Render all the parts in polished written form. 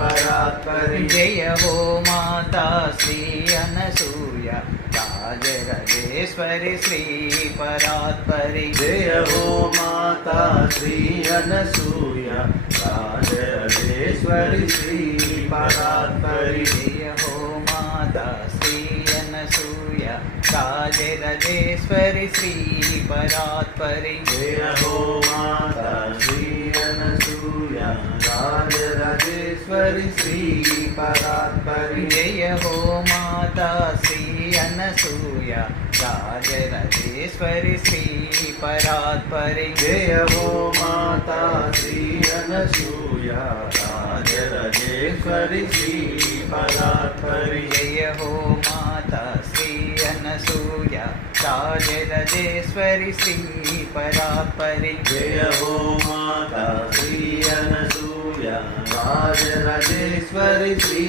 परात्परि जय हो माता श्री अनसूया राजराजेश्वरी श्री परात्परि जय हो माता श्री अनसूया राजराजेश्वरी श्री परात्परि जय हो माता श्री अनसूया राजराजेश्वरी श्री परात्परि जय हो माता श्री अनसूया राजराजेश्वरी श्री परात्परि जय हो माता श्री अनसूया राजराजेश्वरी श्री परात्परि जय हो माता श्री अनसूया राजराजेश्वरी श्री परात्परि जय हो माता श्री अनसूया राजराजेश्वरी श्री परात्परि जय हो माता श्री अनसूया राजराजेश्वरी श्री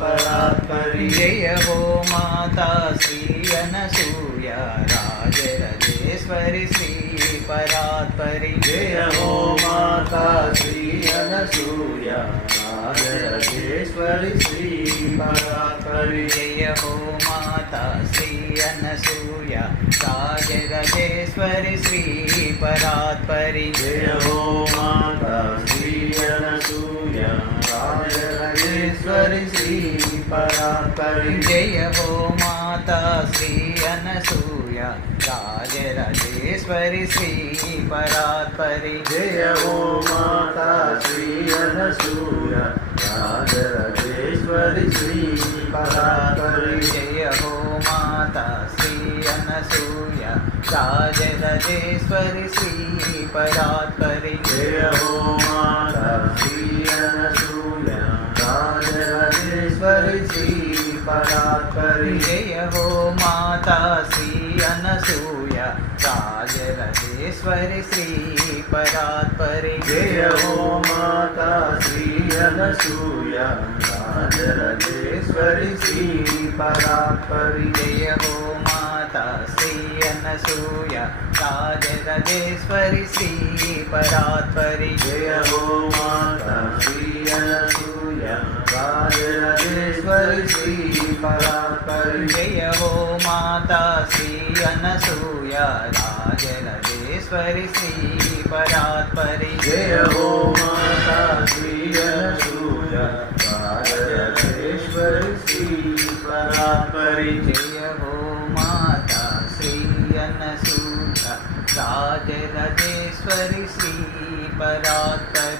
परात्परि जय हो माता श्री अनसूया राजराजेश्वरी श्री परात्परि जय हो माता श्री अनसूया राजराजेश्वरी श्री परात्परि जय हो माता श्री अनसूया राजराजेश्वरी श्री परात्परि जय हो माता श्री अनसूया राजराजेश्वरी श्री परात्परि जय हो माता श्री अनसूया राजराजेश्वरी श्री परात्परि जय हो माता श्री अनसूया राजराजेश्वरी श्री परात्परि जय हो माता श्री अनसूया राजराजेश्वरी श्री परात्परि जय हो माता श्री अनसूया राजराजेश्वरी श्री परात्परि जय हो माता श्री अनसूया राजराजेश्वरी श्री परात्परि जय हो माता श्री अनसूया राजराजेश्वरी श्री परात्परि जय हो माता श्री अनसूया राजराजेश्वरी श्री परात्परि जय हो माता श्री अनसूया राजराजेश्वरी श्री परात्परि जय हो माता श्री अनसूया राजराजेश्वरी श्री परात्परि जय हो माता श्री अनसूया राजराजेश्वरी श्री परात्परि जय हो माता श्री अनसूया राजराजेश्वरी श्री परात्परि